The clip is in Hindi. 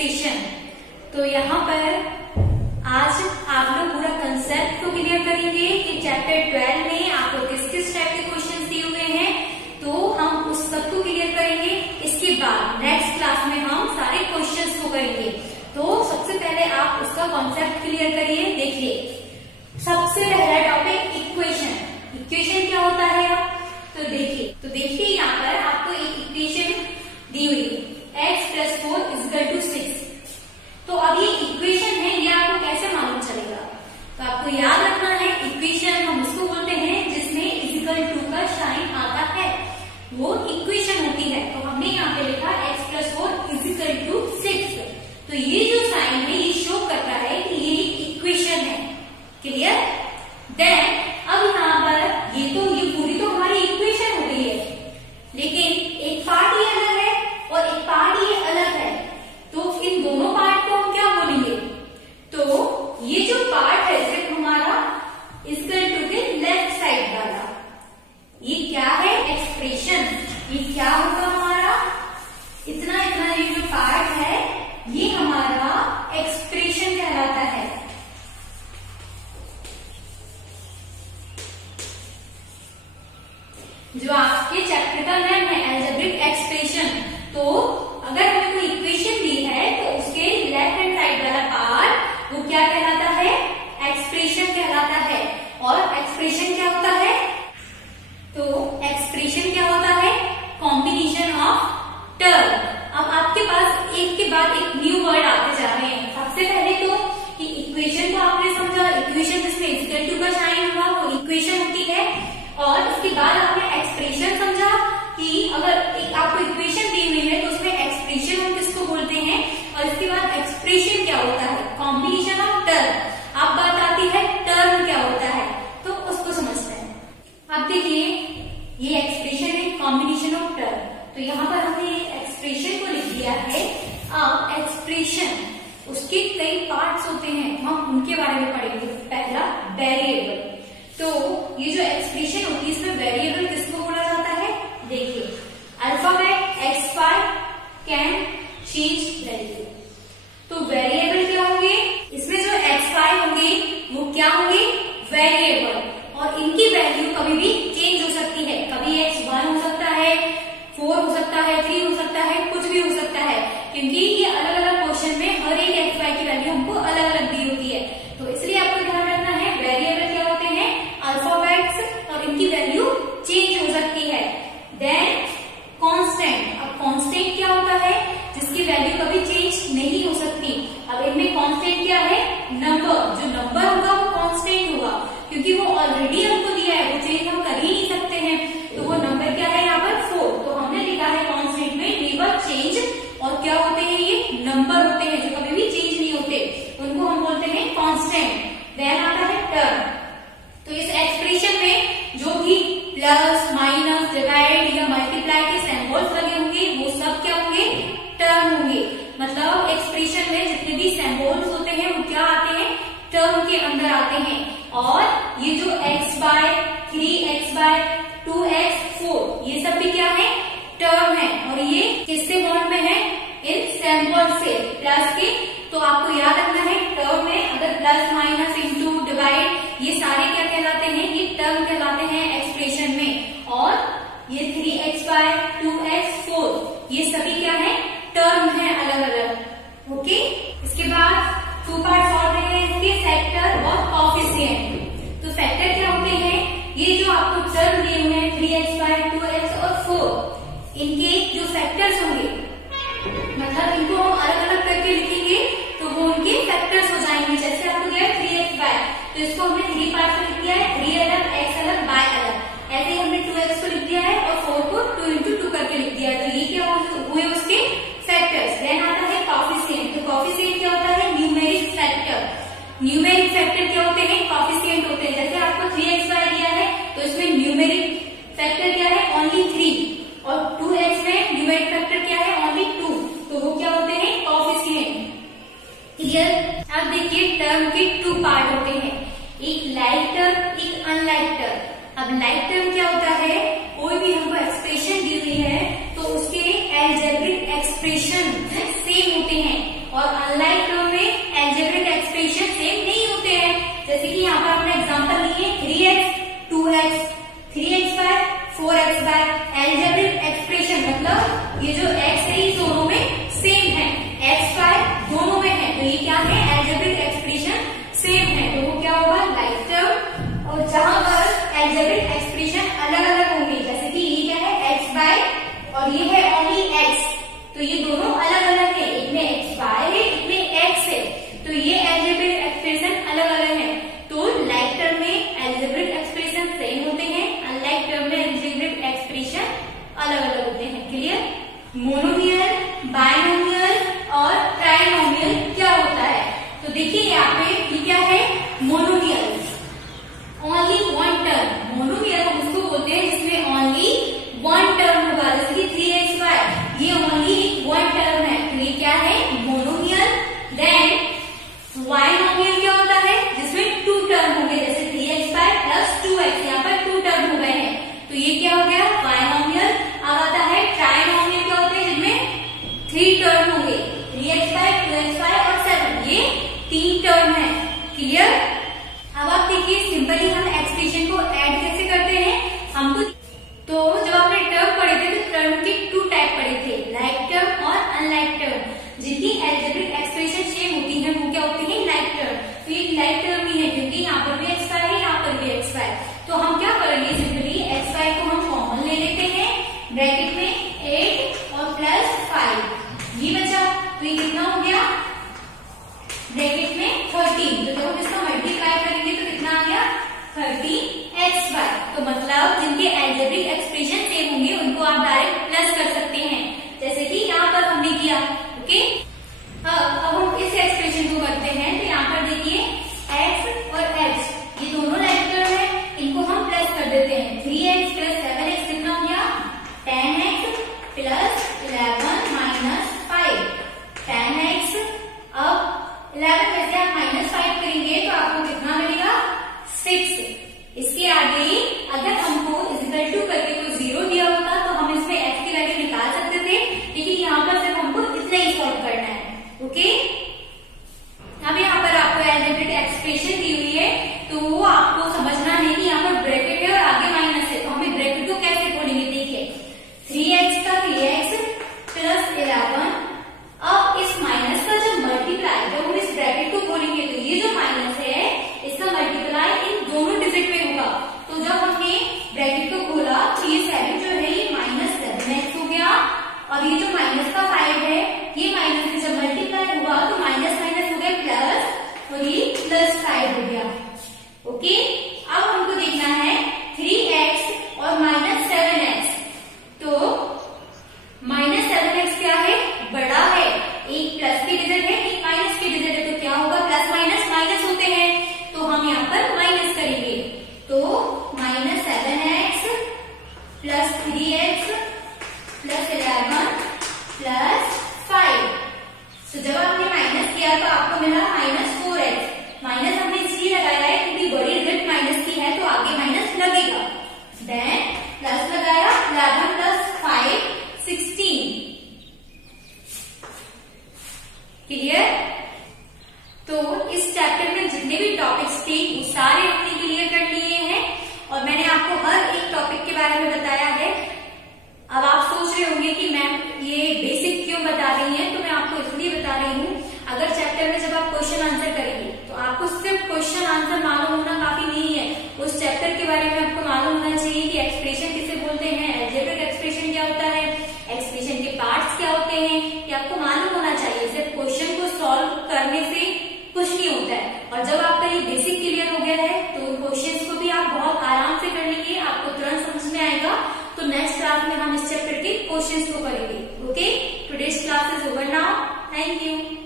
एक्सप्रेशन। तो यहाँ पर आज आप लोग पूरा कंसेप्ट को क्लियर करेंगे कि चैप्टर 12 में आपको किस किस टाइप के क्वेश्चन दिए हुए हैं, तो हम उस सब को क्लियर करेंगे। इसके बाद नेक्स्ट क्लास में हम सारे क्वेश्चंस को करेंगे। तो सबसे पहले आप उसका कॉन्सेप्ट क्लियर करिए। देखिए, सबसे पहला टॉपिक इक्वेशन। इक्वेशन क्या होता है? तो देखिए यहाँ पर आपको एक इक्वेशन दी हुई है, x + 4 = 6। तो अब ये इक्वेशन है, ये आपको कैसे मालूम चलेगा? तो आपको याद रखना है, इक्वेशन हम उसको बोलते हैं जिसमें = का साइन आता है, वो इक्वेशन होती है। तो हमने यहाँ पे लिखा x + 4 = 6। तो ये जो साइन है ये शो करता है कि ये इक्वेशन है। क्लियर? देन अब यहाँ पर ये पूरी तो हमारी इक्वेशन हो गई है, लेकिन एक पार्ट ये अलग है और एक पार्ट ये अलग है। तो इन दोनों पार्ट को हम क्या बोलेंगे? तो ये जो पार्ट है सिर्फ हमारा = के लेफ्ट साइड वाला, ये क्या है? एक्सप्रेशन। ये क्या होगा हमारा? इतना ये जो पार्ट है ये हमारा एक्सप्रेशन कहलाता है। जो आपके चैप्टर का नाम है अलजेब्रिक एक्सप्रेशन। तो अगर हमें कोई इक्वेशन दी है तो उसके लेफ्ट हैंड साइड वाला पार्ट वो क्या कहलाता है? एक्सप्रेशन कहलाता है। और एक्सप्रेशन क्या होता है? तो एक्सप्रेशन क्या होता है? Combination of term. अब आपके पास एक के बाद एक न्यू वर्ड आते जा रहे हैं। सबसे पहले तो कि इक्वेशन को आपने समझा, इक्वेशन जिसमें = का साइन हुआ वो इक्वेशन होती है। और उसके बाद आपने एक्सप्रेशन समझा कि अगर एक आपको इक्वेशन दी हुई है तो उसमें एक्सप्रेशन हम किसको बोलते हैं, और इसके बाद एक्सप्रेशन क्या होता है? Combination of term. अब बात आती है टर्म क्या होता है, तो उसको समझते हैं। अब देखिए, ये एक्सप्रेशन है कॉम्बिनेशन ऑफ टर्म। तो यहाँ पर हमने एक्सप्रेशन को लिख दिया है। अब एक्सप्रेशन उसके कई पार्ट्स होते हैं, हम उनके बारे में पढ़ेंगे। पहला वेरिएबल। तो ये जो एक्सप्रेशन होती है इसमें वेरिएबल किसको बोला जाता है? देखिए, alphabet x5 can change value. तो वेरिएबल क्या होंगे? इसमें जो x5 होंगे वो क्या होंगे? वेरिएबल। और इनकी वैल्यू कभी भी चेंज हो सकती है। कभी x 1 हो सकता है, 4 हो सकता है, 3 हो सकता है, कुछ भी हो सकता है, क्योंकि ये अलग अलग क्वेश्चन में हर एक x5 की वैल्यू हमको अलग अलग दी होती है। तो इसलिए आपको ध्यान रखना है वेरिएबल क्या होते हैं? अल्फाबेट्स, और इनकी वैल्यू चेंज हो सकती है। Then constant. अब कांस्टेंट क्या होता है? जिसकी वैल्यू कभी चेंज नहीं हो सकती। अब इनमें कांस्टेंट क्या है? नंबर। जो नंबर होगा वो कांस्टेंट होगा, क्योंकि वो ऑलरेडी हमको दिया है, वो चेंज हम कर ही नहीं सकते हैं। तो वो नंबर क्या है यहाँ पर? 4। तो हमने लिखा है कांस्टेंट में नेवर चेंज। और क्या होते हैं? ये नंबर होते हैं जो कभी भी चेंज नहीं होते, उनको हम बोलते हैं कांस्टेंट। देन आता है टर्म। तो इस एक्सप्रेशन में जो भी प्लस, माइनस, डिवाइड या मल्टीप्लाई के सिंबल्स लगे होंगे वो सब क्या होंगे? टर्म होंगे। मतलब एक्सप्रेशन में जितने भी सिंबल्स होते हैं वो क्या आते हैं? टर्म के अंदर आते हैं। और ये जो x/3, x/2x, 4 ये सब भी क्या है? टर्म है। और ये किससे बॉन्ड में है? इन सिंबल से, प्लस के। तो आपको याद रखना है टर्म में अगर प्लस, माइनस, इंटू, डिवाइड ये सारे क्या कहलाते हैं? ये टर्म कहलाते हैं एक्सप्रेशन में। और ये 3x/, 2x, 4 ये सभी क्या है? टर्म है अलग अलग। ओके। इसके बाद 2 पार्ट्स और हैं इसके, फैक्टर और कोएफिशिएंट। तो फैक्टर क्या होते हैं? ये जो आपको टर्म दिए हुए हैं 3x/, 2x और 4, इनके जो फैक्टर्स होंगे, मतलब इनको हम अलग अलग करके लिखेंगे तो वो उनके फैक्टर्स हो जाएंगे। जैसे आपको दिया है 3x/, तो इसको हमने 3 पार्ट में लिख दिया है, 3 अलग, x अलग, y अलग। ऐसे ही हमने 2x को लिख दिया है और 4 को 2 into 2 करके लिख दिया है। तो ये क्या हुए? उसके फैक्टर्स। देन आता है कोएफिशिएंट। तो कोएफिशिएंट क्या होता है? Numeric factor. न्यूमेरिक फैक्टर क्या होते हैं? कोएफिशिएंट होते हैं। जैसे आपको 3x/y दिया है तो इसमें न्यूमेरिक फैक्टर क्या है? ओनली 3। और 2x में न्यूमेरिक फैक्टर क्या है? ओनली 2। तो वो क्या होते हैं? कोएफिशिएंट। क्लियर? अब देखिए, टर्म के 2 पार्ट होते हैं, एक लाइक टर्म, एक अनलाइक टर्म। अब लाइक टर्म क्या होता है? कोई भी हमको एक्सप्रेशन दी हुई है तो उसके अलजेब्रिक एक्सप्रेशन सेम होते हैं। सेम है तो वो क्या होगा, लाइक टर्म। और जहां पर एल्जेब्रिक एक्सप्रेशन अलग अलग होंगे, जैसे कि ये क्या है x बाय और ये है ओनली x, तो ये दोनों अलग अलग है, एक में x बाय है, एक में x है, तो ये एल्जेब्रिक एक्सप्रेशन अलग अलग है। तो लाइक टर्म में एल्जेब्रिक एक्सप्रेशन सेम होते हैं, अनलाइक टर्म में एल्जेब्रिक एक्सप्रेशन अलग अलग होते हैं। क्लियर? मोनोमियल, बायनोमियल और ट्राइनोमियल क्या होता है, तो देखिए यहाँ पे ये क्या है, monomial, only one term. Monomial हम उसको बोलते हैं इसमें ओनली वन टर्म होगा, जैसे कि 3xy, ये ओनली वन टर्म है, तो ये क्या है, मोनोमियल। देन बायनोमियल क्या होता है, जिसमें टू टर्म होंगे, जैसे 3xy प्लस 2x, यहाँ पर टू टर्म हो गए हैं, तो ये क्या हो गया, बायनोमियल। अब आता है ट्राइनोमियल, क्या होते हैं, जिनमें 3 टर्म होंगे, 3xy 2xy और 7, ये 3 टर्म है। क्लियर? अब आप देखिए सिंपली हम एक्सप्रेशन को ऐड कैसे करते हैं, हमको तो जब आपने टर्म पढ़े थे तो टर्म के 2 टाइप पढ़े थे, लाइक टर्म और अनलाइक टर्म। जिनकी एल्जेब्रिक एक्सप्रेशन सेम होती है वो क्या होती है, लाइक टर्म। तो ये लाइक टर्म ही है क्योंकि यहाँ पर भी xy है, यहाँ पर भी xy, तो हम क्या करेंगे, सिंपली xy को हम कॉमन ले लेते हैं, ब्रैकेट में 8 और प्लस 5 ये बचा, तो ये कितना हो गया, ब्रैकेट में 13, तो जब हम इसका मल्टीप्लाई करेंगे तो कितना आ गया, 30xy। तो मतलब जिनके एल्जेब्रिक एक्सप्रेशन सेम होंगे उनको आप डायरेक्ट प्लस कर सकते हैं, जैसे कि यहाँ पर हमने किया। ओके, अब हम इस एक्सप्रेशन को करते हैं, तो यहाँ पर देखिए x और h ये दोनों लाइक टर्म है, इनको हम प्लस कर देते हैं, 3x प्लस 7x कितना हो गया, 10x प्लस 11 माइनस 5, 10x। अब 11 में से आप माइनस 5 करेंगे तो आपको कितना मिलेगा, 6। इसके आगे अगर हमको इक्वल टू करके कोई 0 दिया होता तो हम इसमें x की वैल्यू निकाल सकते थे, लेकिन यहाँ पर सिर्फ हमको इतना ही सॉल्व करना है। ओके, अब यहाँ पर आपको एल्जेब्रिक एक्सप्रेशन दी हुई है तो वो आपको समझना है कि यहाँ पर ब्रैकेट है और आगे माइनस है, तो हमें ब्रैकेट को कैसे खोलेंगे, देखिए 3x का 3x प्लस 11। अब इस माइनस का जब मल्टीप्लाई, जब हम इस ब्रैकेट को खोलेंगे तो ये जो माइनस है इसका मल्टीप्लाई इन दोनों डिजिट में होगा, तो जब हमने ब्रैकेट को खोला तो ये 7 जो है ये माइनस 7x हो गया, और ये जो माइनस का 5 है ये माइनस से जब मल्टीप्लाई हुआ तो माइनस माइनस हो गया प्लस, और ये प्लस 5 हो गया। ओके, अब हमको देखना है 3x और माइनस 7x, तो माइनस 7x क्या है, बड़ा है, एक प्लस की डिजिट है, एक माइनस की डिजिट है, तो क्या होगा, प्लस माइनस माइनस होते हैं, तो हम यहाँ पर माइनस करेंगे, तो minus 7x plus 3x plus 11 plus 5। तो जब आपने माइनस किया तो आपको मिला माइनस 4x, माइनस हमने इसलिए लगाया है क्योंकि बड़ी डिजिट माइनस की है तो आगे माइनस लगेगा। देन प्लस लगाया, 11 प्लस 5 16। क्लियर? तो इस चैप्टर में जितने भी टॉपिक्स थे वो सारे हमने क्लियर कर लिए हैं, और मैंने आपको हर एक टॉपिक के बारे में बताया है। अब आप सोच रहे होंगे कि मैम ये बेसिक क्यों बता रही हैं, तो मैं आपको इसलिए बता रही हूँ, अगर चैप्टर में जब आप क्वेश्चन आंसर करेंगे तो आपको सिर्फ क्वेश्चन आंसर मालूम होना काफी नहीं है, उस चैप्टर के बारे में आपको मालूम होना चाहिए कि एक्सप्रेशन किसे बोलते हैं, एल्जेब्रिक एक्सप्रेशन क्या होता है, एक्सप्रेशन के पार्ट्स क्या होते हैं, ये आपको मालूम होना चाहिए। सिर्फ क्वेश्चन को सॉल्व करने से कुछ नहीं होता है, और जब आपका ये बेसिक क्लियर हो गया है तो क्वेश्चंस को भी आप बहुत आराम से कर लेंगे, आपको तुरंत समझ में आएगा। तो नेक्स्ट क्लास में हम इस चैप्टर के क्वेश्चंस को करेंगे। Okay, today's class is over now, thank you.